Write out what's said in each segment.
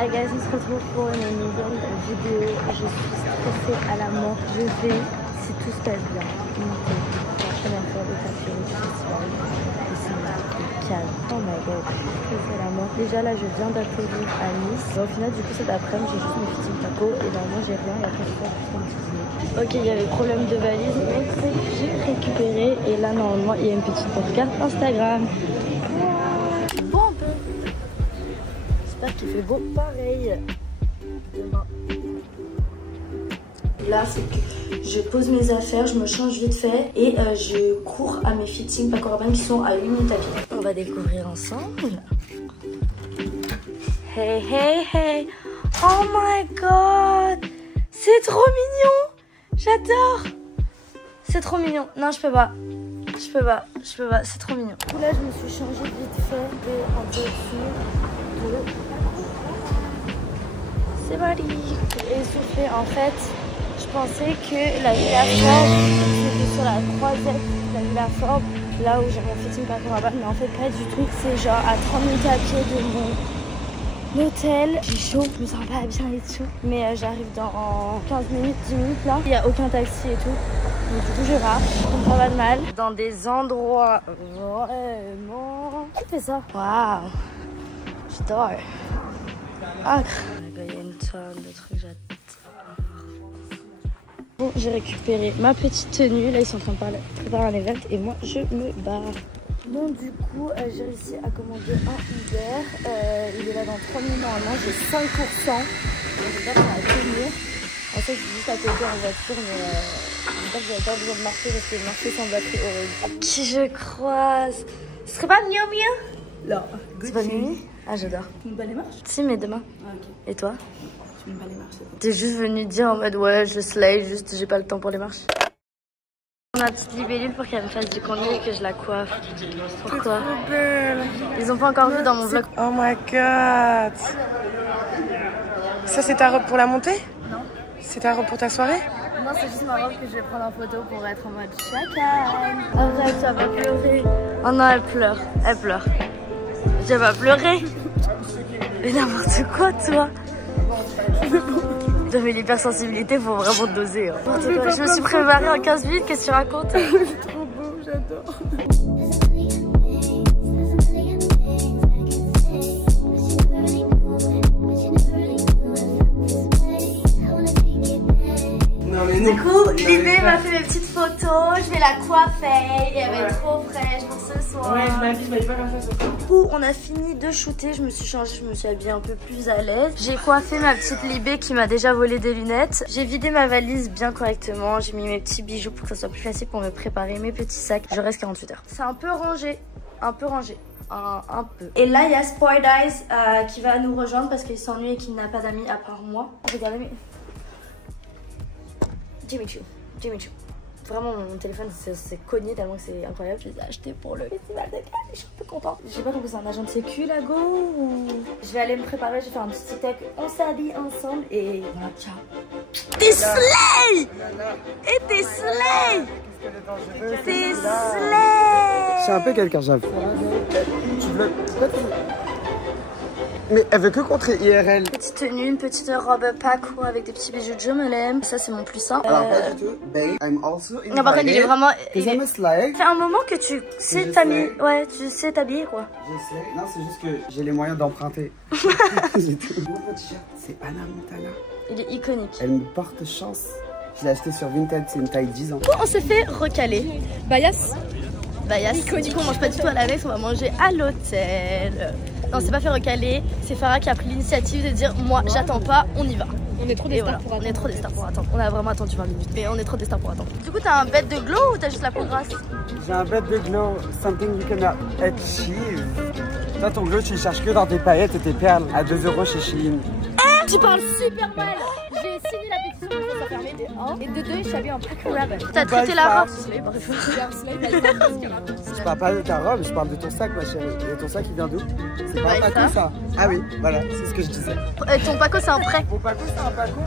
Hi guys, on se retrouve pour une nouvelle vidéo. Je suis stressée à la mort. Je vais, si tout se passe bien, monter la première fois de tapis du festival. Et c'est calme. Oh my god, je suis stressée à la mort. Déjà là, je viens d'atterrir à Nice. Au final, du coup, cet après-midi, j'ai juste mes fitting taco. Et normalement, j'ai rien. Et après, je vais juste un petit dîner. Ok, il y avait problème de valise, mais j'ai récupéré. Et là, normalement, il y a une petite carte Instagram. Bon, j'espère qu'il fait beau pareil demain. Là, c'est que je pose mes affaires, je me change vite fait et je cours à mes fittings Paco Rabanne qui sont à 8 minutes à pied. On va découvrir ensemble. Hey, hey, hey! Oh my god! C'est trop mignon! J'adore! C'est trop mignon. Non, je peux pas. Je peux pas. C'est trop mignon. Là, je me suis changée vite fait en dessous de... C'est parti. Et soufflé, en fait, je pensais que la Villa Forbes, c'était sur la croisette, la Villa Forbes, là où j'ai mon fitting Paco Rabanne, mais en fait pas du tout. C'est genre à 30 minutes à pied de mon hôtel. J'ai chaud, je me sens pas bien et tout, mais j'arrive dans 15 minutes, 10 minutes là. Il n'y a aucun taxi et tout, donc du coup je rate, ça va de mal. Dans des endroits vraiment... Qui fait ça? Waouh, j'adore. Ah, il y a une tonne de trucs, j'adore. Bon, j'ai récupéré ma petite tenue. Là, ils sont en train de préparer un event et moi, je me barre. Bon, du coup, j'ai réussi à commander un Uber. Il est là dans 3 minutes normalement. J'ai 5%. Donc, j'espère que ça va tenir. En fait, je suis juste à côté en voiture, mais j'espère que j'avais pas besoin de marcher parce que marcher sans batterie horrible. Qui je croise? Ce serait pas Miu Miu? Non. C'est pas Mimi? Ah, j'adore. Tu n'aimes pas les marches? Si, mais demain. Ah, ok. Et toi? Tu n'aimes pas les marches? T'es juste venu dire en mode ouais, je slay, juste j'ai pas le temps pour les marches. On a une petite libellule pour qu'elle me fasse du contenu et que je la coiffe. Pourquoi? Trop belle. Ils ont pas encore vu dans mon vlog. Oh my god. Ça, c'est ta robe pour la montée? Non. C'est ta robe pour ta soirée? Non, c'est juste ma robe que je vais prendre en photo pour être en mode chacun. Arrête, ça va pleurer. Oh non, elle pleure. Elle pleure. Elle va pleurer. Mais n'importe quoi, toi. Non mais l'hypersensibilité, faut vraiment doser. Hein. Je me suis préparée en 15 minutes, qu'est-ce que tu racontes? C'est trop beau, j'adore. Du coup, Libé m'a fait mes petites photos, je vais la coiffer et elle va être trop fraîche pour ce soir. Ouais, je m'habille pas comme ça. Du coup, on a fini de shooter, je me suis changée, je me suis habillée un peu plus à l'aise. J'ai coiffé ma petite Libé qui m'a déjà volé des lunettes. J'ai vidé ma valise bien correctement, j'ai mis mes petits bijoux pour que ça soit plus facile pour me préparer, mes petits sacs. Je reste 48 heures. C'est un peu rangé, un peu. Un peu. Et là, il y a Sport Eyes qui va nous rejoindre parce qu'il s'ennuie et qu'il n'a pas d'amis à part moi. Regardez mes... Jimmy Choo. Vraiment, mon téléphone s'est cogné tellement que c'est incroyable. Je les ai achetés pour le festival de Cannes et je suis un peu contente. Je sais pas comment c'est un agent de sécu, la go ou... Je vais aller me préparer, je vais faire un petit TikTok. On s'habille ensemble et voilà, ciao. T'es slay! Et t'es slay! T'es slay! Je suis un peu quelqu'un, j'avoue. Tu veux... Mais elle veut que contrer IRL. Petite tenue, une petite robe Paco avec des petits bijoux de je me l'aime. Ça, c'est mon plus simple. Alors, pas du tout. Babe, I'm also invited. Non, par contre, il est vraiment... I'm a slay. C'est un moment que tu sais t'habiller. Ouais, tu sais t'habiller, quoi. Je sais. Non, c'est juste que j'ai les moyens d'emprunter. J'ai tout. Mon t-shirt, c'est Anna Montana. Il est iconique. Elle me porte chance. Je l'ai acheté sur Vinted, c'est une taille 10 ans. Du coup, on s'est fait recaler. Bayas. Du coup, on mange pas du tout à la messe, on va manger à l'hôtel. Non, c'est pas fait recaler, c'est Farah qui a pris l'initiative de dire moi j'attends pas, on y va. On est trop des stars pour attendre. On est trop des stars pour attendre. On a vraiment attendu 20 minutes, mais on est trop des stars pour attendre. Du coup, t'as un bête de glow ou t'as juste la peau grasse? J'ai un bête de glow, something you can achieve. Toi, ton glow, tu le cherches que dans tes paillettes et tes perles à 2 € chez Shein. Tu parles super mal. J'ai signé la pétition pour que ça permet de 1 et de 2, je suis habillée en Paco Rabanne. T'as traité la robe? Je parle pas de ta robe, je parle de ton sac, ma chérie. Et ton sac, il vient d'où? C'est pas un Paco, ça? Ah oui, voilà, c'est ce que je disais. Ton Paco, c'est un prêt. Mon Paco, c'est un Paco.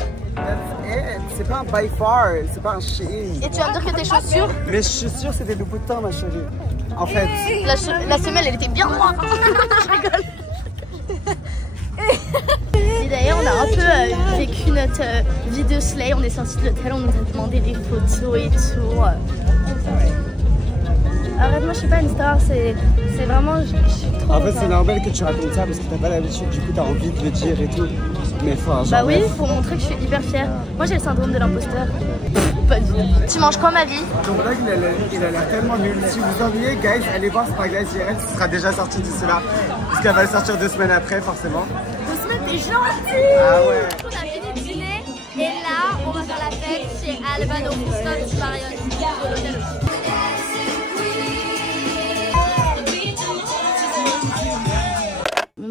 C'est pas un by far, c'est pas un Shein. Et tu vas me dire que tes chaussures? Mes chaussures, c'est des Louboutin, ma chérie. En fait. La semelle, elle était bien noire. Je rigole. Il peu vécu notre vie de slay. On est sorti de l'hôtel, on nous a demandé des photos et tout. Arrête, moi je suis pas une star, c'est vraiment. Je suis trop En fait, contente. c'est normal que tu racontes ça parce que t'as pas l'habitude, du coup, t'as envie de le dire et tout. Mais faut un genre. Bah oui, pour montrer que je suis hyper fière. Moi j'ai le syndrome de l'imposteur. Pas du tout. Tu manges quoi, ma vie? Ton vlog, il a l'air tellement nul. Si vous ennuyez, guys, allez voir Spaghetti IRL, ce sera déjà sorti d'ici là. Parce qu'elle va le sortir 2 semaines après, forcément. 2 semaines, t'es gentil! Ah ouais. On a fini de dîner et là, on va faire la fête chez Alban au Christophe du Marriott. Au l'hôtel aussi.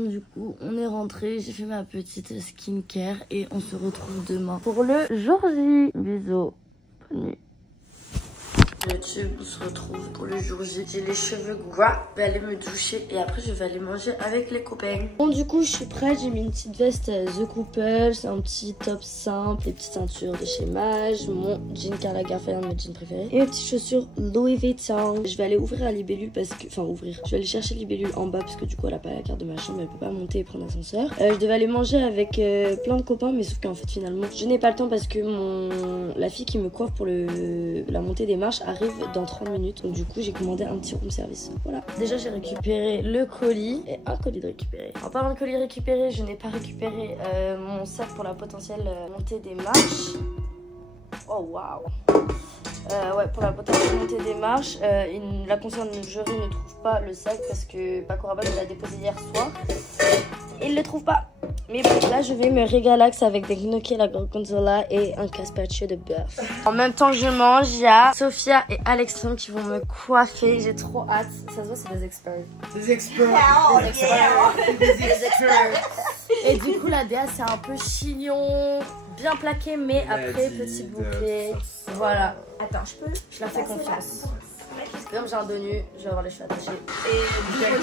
Du coup, on est rentré, j'ai fait ma petite skincare et on se retrouve demain pour le jour J. Bisous. Bonne nuit. YouTube, on se retrouve pour le jour J. J'ai les cheveux gras, je vais aller me doucher et après je vais aller manger avec les copains. Bon, du coup, je suis prête. J'ai mis une petite veste The Couple, c'est un petit top simple, des petites ceintures de chez Maj, mon jean Karl Lagerfeld, mon jean préféré, et mes petites chaussures Louis Vuitton. Je vais aller ouvrir la libellule parce que, enfin ouvrir. Je vais aller chercher la libellule en bas parce que du coup, elle a pas la carte de ma chambre, elle peut pas monter et prendre l'ascenseur. Je devais aller manger avec plein de copains, mais sauf qu'en fait finalement, je n'ai pas le temps parce que la fille qui me coiffe pour la montée des marches arrive dans 30 minutes. Donc du coup j'ai commandé un petit room service. Voilà. Déjà j'ai récupéré le colis et un colis de récupérer. En parlant de colis récupéré, je n'ai pas récupéré mon sac pour la potentielle montée des marches. Oh waouh. Ouais, pour la potentielle montée des marches, la concierge jury ne trouve pas le sac parce que Paco Rabanne l'a déposé hier soir. Et il le trouve pas. Mais bon, là je vais me régalax avec des gnocchi à la gorgonzola et un carpaccio de bœuf. En même temps que je mange, il y a Sophia et Alexandre qui vont me coiffer. J'ai trop hâte. Ça se voit, c'est des experts. Des experts. Des experts. Et du coup la DA c'est un peu chignon, bien plaqué, mais après petit bouquet. Voilà. Attends, je la fais confiance. Comme j'ai un dos nu, je vais avoir les cheveux attachés. Et du j'adore.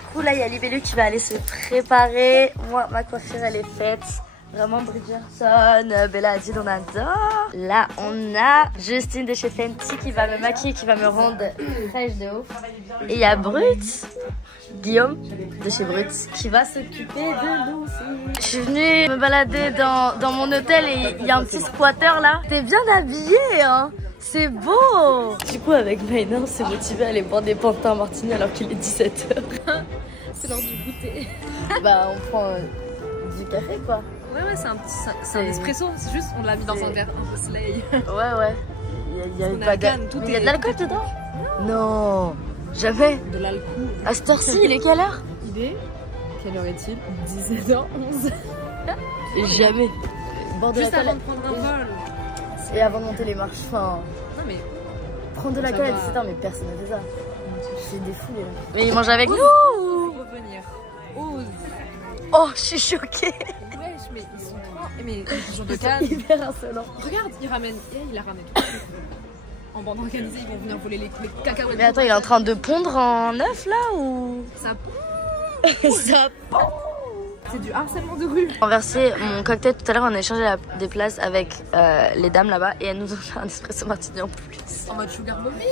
Du coup là il y a Libellule qui va aller se préparer. Moi ma coiffure elle est faite. Vraiment Bridgerton, Bella Hadid, on adore. Là on a Justine de chez Fenty qui va me maquiller, qui va me rendre fraîche de ouf. Et il y a Brut, Guillaume de chez Brut, qui va s'occuper de nous aussi. Je suis venue me balader dans mon hôtel et il y a un petit squatter là. T'es bien habillé hein. C'est beau. Du coup avec Maïna on s'est motivé à aller boire des pantins martini alors qu'il est 17h. C'est l'heure du goûter. Bah on prend du café quoi. Ouais, c'est un espresso, c'est juste on l'a mis dans un verre un peu slay. Ouais. Il y a de l'alcool dedans. Non, jamais. De l'alcool. À cette heure-ci, il est quelle heure? Quelle heure est-il? 17h11. Jamais. Juste avant de prendre un vol. Et avant de monter les marches. Enfin, Non mais. prendre de Ça l'alcool à va. 17h, mais personne ne fait ça. C'est des fous les gens. Mais ils mangent avec nous. Revenir. Ose. Oh, je suis choquée. Wesh, mais ils sont trop. Mais ils ont de canne. Hyper insolent. Regarde, il la ramène tout. En bande organisée, ils vont venir voler les cacahuètes. Mais attends, il est en train de pondre en œuf là ou? Ça. Ça. C'est du harcèlement de rue. J'ai renversé mon cocktail tout à l'heure, on a échangé des places avec les dames là-bas et elles nous ont fait un espresso martini en plus. En mode sugar mommy.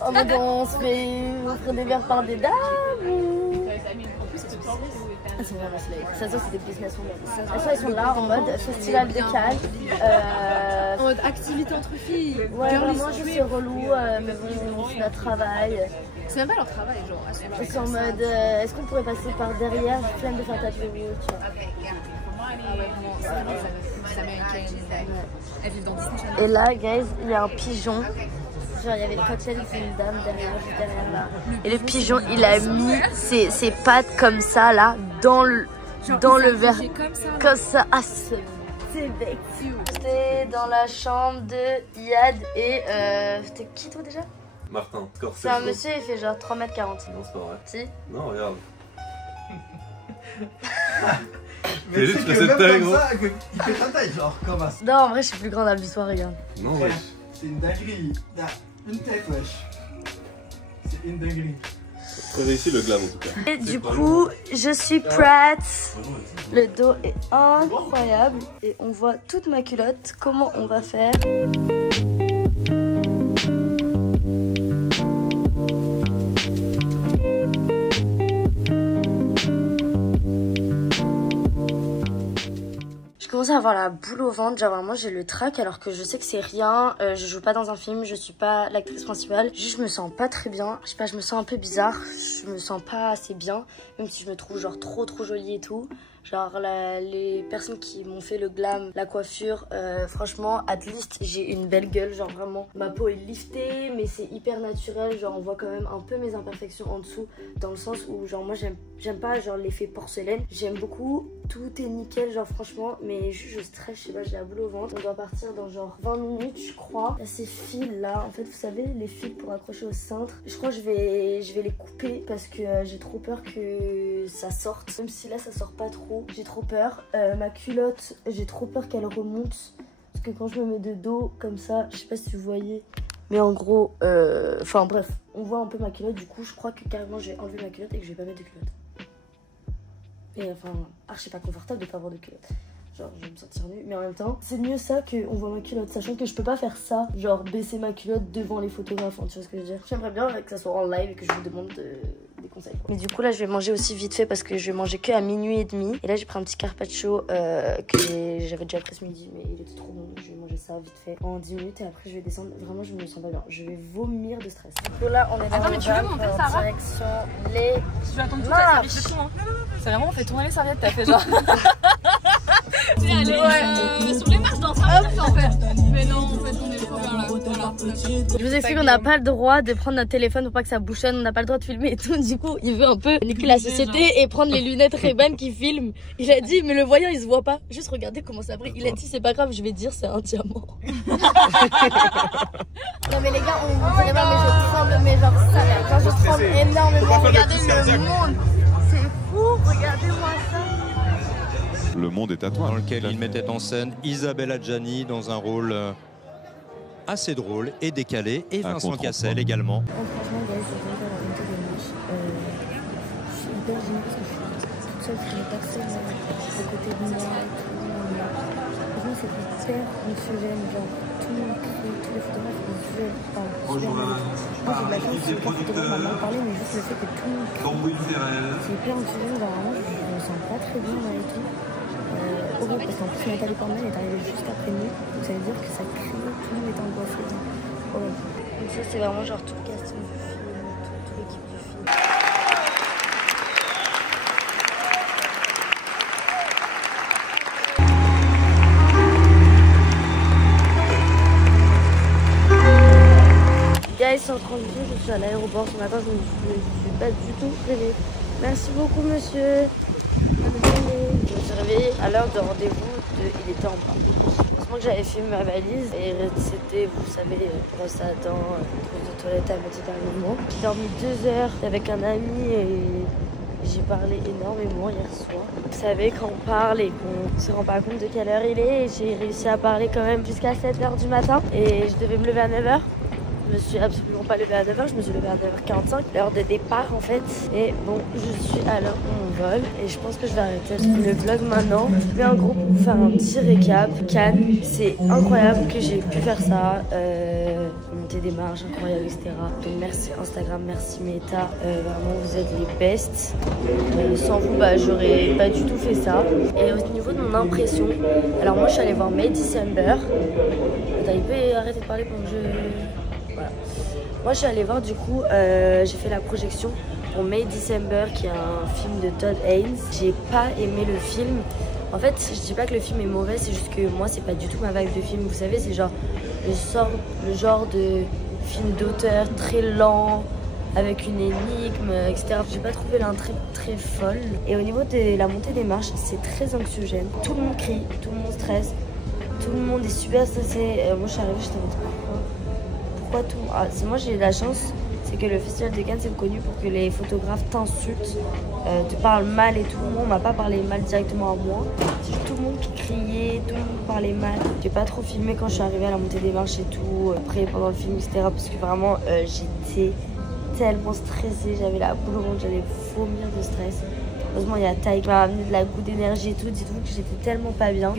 En mode on se fait offrir des verres par des dames ou... Elles sont vraiment slay. Ça se voit, c'est des businesswomen. Elles sont là en mode festival de Cannes. En mode activité entre filles. Ouais, Girly vraiment juste street. relou, mais bon, c'est notre travail. C'est même pas leur travail, genre. Ils sont en mode, est-ce qu'on pourrait passer par derrière? Je flemme de faire tatouer, tu vois. Ah ouais, vraiment, c'est américaine. Elles vivent dans Disney Channel. Et là, guys, il y a un pigeon. Genre, il y avait le cocktail d'une dame derrière, juste derrière là. Et le pigeon, il a mis ses pattes comme ça, là, dans le verre. Comme ça. Ah, c'est vexu. J'étais dans la chambre de Yad et... C'était qui toi déjà? Martin, Scorsese. C'est un monsieur, il fait genre 3,40 m. Non, c'est pas vrai. Si? Non, regarde. Mais juste c'est que que cette même taille, comme gros. ça, il fait ta taille, genre, comme ça. Non, en vrai, je suis plus grande, abuse-toi, regarde. Non, wesh. C'est une dinguerie. T'as une tête, wesh. C'est une dinguerie. Très réussi le glam en tout cas. Et du coup, je suis prête. Le dos est incroyable. Et on voit toute ma culotte. Comment on va faire? commence à avoir la boule au ventre, genre vraiment j'ai le trac alors que je sais que c'est rien, je joue pas dans un film, je suis pas l'actrice principale, juste je me sens pas très bien, je sais pas, je me sens un peu bizarre, je me sens pas assez bien, même si je me trouve genre trop jolie et tout. Genre les personnes qui m'ont fait le glam, la coiffure, franchement, at least j'ai une belle gueule, genre vraiment ma peau est liftée, mais c'est hyper naturel, genre on voit quand même un peu mes imperfections en dessous, dans le sens où genre moi j'aime pas genre l'effet porcelaine, j'aime beaucoup, tout est nickel, genre franchement, mais juste je stresse, je sais pas, j'ai la boule au ventre. On doit partir dans genre 20 minutes je crois. Il y a ces fils là, en fait vous savez, les fils pour accrocher au cintre, je crois que je vais les couper parce que j'ai trop peur que ça sorte, même si là ça sort pas trop. J'ai trop peur. Ma culotte, j'ai trop peur qu'elle remonte. Parce que quand je me mets de dos comme ça, je sais pas si vous voyez. Mais en gros, enfin bref, on voit un peu ma culotte. Du coup, je crois que carrément je vais enlever ma culotte et que je vais pas mettre de culotte. Et enfin, archi pas confortable de pas avoir de culotte. Genre, je vais me sentir nue. Mais en même temps, c'est mieux ça qu'on voit ma culotte. Sachant que je peux pas faire ça. Genre, baisser ma culotte devant les photographes. Hein, tu vois ce que je veux dire? J'aimerais bien que ça soit en live et que je vous demande des conseils. Quoi. Mais du coup, là, je vais manger aussi vite fait parce que je vais manger que à minuit et demi. Et là, j'ai pris un petit carpaccio que j'avais déjà pris ce midi. Mais il était trop bon. Je vais manger ça vite fait en 10 minutes. Et après, je vais descendre. Vraiment, je me sens pas bien. Je vais vomir de stress. Du coup, là, on est dans attends, mais tu veux monter, Sarah? direction les... Tu vas attendre tout ça, c'est riche de tout, hein. C'est vraiment, on fait tourner les serviettes, t'as fait genre... Tu es allé sur les marches dans ça, en fait. Mais non, en fait, on est trop bien là. Voilà. Je vous explique, on n'a pas le droit de prendre notre téléphone pour pas que ça bouchonne, on n'a pas le droit de filmer et tout. Du coup, il veut un peu niquer la société et prendre les lunettes Ray-Ban qui filment. Il a dit, mais le voyant il se voit pas. Juste regardez comment ça brille. Il a dit, c'est pas grave, je vais dire, c'est un diamant. Non, mais les gars, on vous dirait pas, mais je tremble, mais genre ça là. Genre, je tremble énormément. Regardez le monde. C'est fou, regardez-moi ça. Le monde est à toi. Dans lequel il mettait en scène Isabelle Adjani dans un rôle assez drôle et décalé, et Vincent Cassel également. Franchement, guys, je viens de la montée des marches. Je suis hyper gênée parce que je suis toute seule, je n'ai personne à côté de moi et tout. Franchement, c'est hyper anxiogène, genre tout le monde crie, tous les photographes visuels parlent. Bonjour, moi j'ai de la chance, c'est qu'un photographe m'a mal parlé, mais juste le fait que tout le monde crie. C'est hyper anxiogène, genre vraiment, je me sens pas très bien là et tout. Horrible parce qu'en plus Nathalie Portman est arrivée juste après nous, donc ça veut dire que ça crie, tout le monde est angoissé. Horrible. Donc ça c'est vraiment genre tout le casting du film, toute l'équipe du film. Guys, c'est en 32, je suis à l'aéroport ce matin, je ne suis pas du tout réveillée. Merci beaucoup monsieur. Je me suis réveillée à l'heure de rendez-vous, il était en bas. Heureusement que j'avais fait ma valise et c'était, vous savez, brosse à dents, trousse de toilette à mettre énormément. J'ai dormi 2 heures avec un ami et j'ai parlé énormément hier soir. Vous savez, quand on parle et qu'on ne se rend pas compte de quelle heure il est, j'ai réussi à parler quand même jusqu'à 7h du matin et je devais me lever à 9h. Je me suis absolument pas levée à 9h, je me suis levée à 9h45, l'heure de départ en fait. Et bon, je suis à l'heure de mon vol et je pense que je vais arrêter le vlog maintenant. Mais en gros, pour vous faire un petit récap, Cannes, c'est incroyable que j'ai pu faire ça. Monter des marches, incroyable, etc. Donc merci Instagram, merci Meta, vraiment vous êtes les best. Sans vous, bah, j'aurais pas du tout fait ça. Et au niveau de mon impression, alors moi je suis allée voir May December. Attends, il peut arrêter de parler pendant que je... Voilà. Moi je suis allée voir du coup, j'ai fait la projection pour May December qui est un film de Todd Haynes. J'ai pas aimé le film. En fait je dis pas que le film est mauvais, c'est juste que moi c'est pas du tout ma vibe de film. Vous savez, c'est genre le genre de film d'auteur très lent, avec une énigme, etc. J'ai pas trouvé l'intrigue très folle. Et au niveau de la montée des marches, c'est très anxiogène. Tout le monde crie, tout le monde stresse, tout le monde est super stressé. Moi je suis arrivée, j'étais en mode pourquoi tout. Ah, moi j'ai eu de la chance, c'est que le festival de Cannes c'est connu pour que les photographes t'insultent, te parlent mal et tout. Moi on m'a pas parlé mal directement à moi, c'est juste tout le monde qui criait, tout le monde parlait mal. J'ai pas trop filmé quand je suis arrivée à la montée des marches et tout, après pendant le film, etc. Parce que vraiment j'étais tellement stressée, j'avais la boule au ventre, j'allais vomir de stress. Heureusement il y a Taï qui m'a amené de la goutte d'énergie et tout. Dites-vous que j'étais tellement pas bien que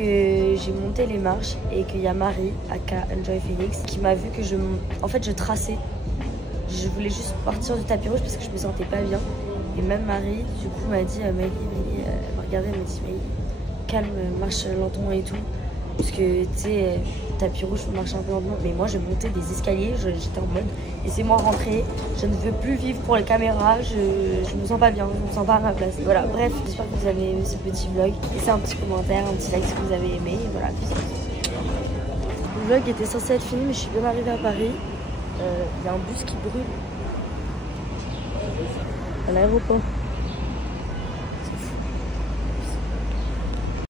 j'ai monté les marches et qu'il y a Marie, aka Enjoy Phoenix, qui m'a vu que en fait je traçais. Je voulais juste partir du tapis rouge parce que je me sentais pas bien. Et même Marie, du coup, m'a dit, Maëlie, elle m'a regardée, elle m'a dit, calme, marche lentement et tout. Parce que tu sais, tapis rouge, faut marcher un peu lentement. Mais moi, je montais des escaliers, j'étais en mode laissez-moi rentrer. Je ne veux plus vivre pour les caméras, je me sens pas bien, je me sens pas à ma place. Voilà, bref, j'espère que vous avez aimé ce petit vlog. Laissez un petit commentaire, un petit like si vous avez aimé. Et voilà, bisous. Le vlog était censé être fini, mais je suis bien arrivée à Paris. Il y a un bus qui brûle à l'aéroport.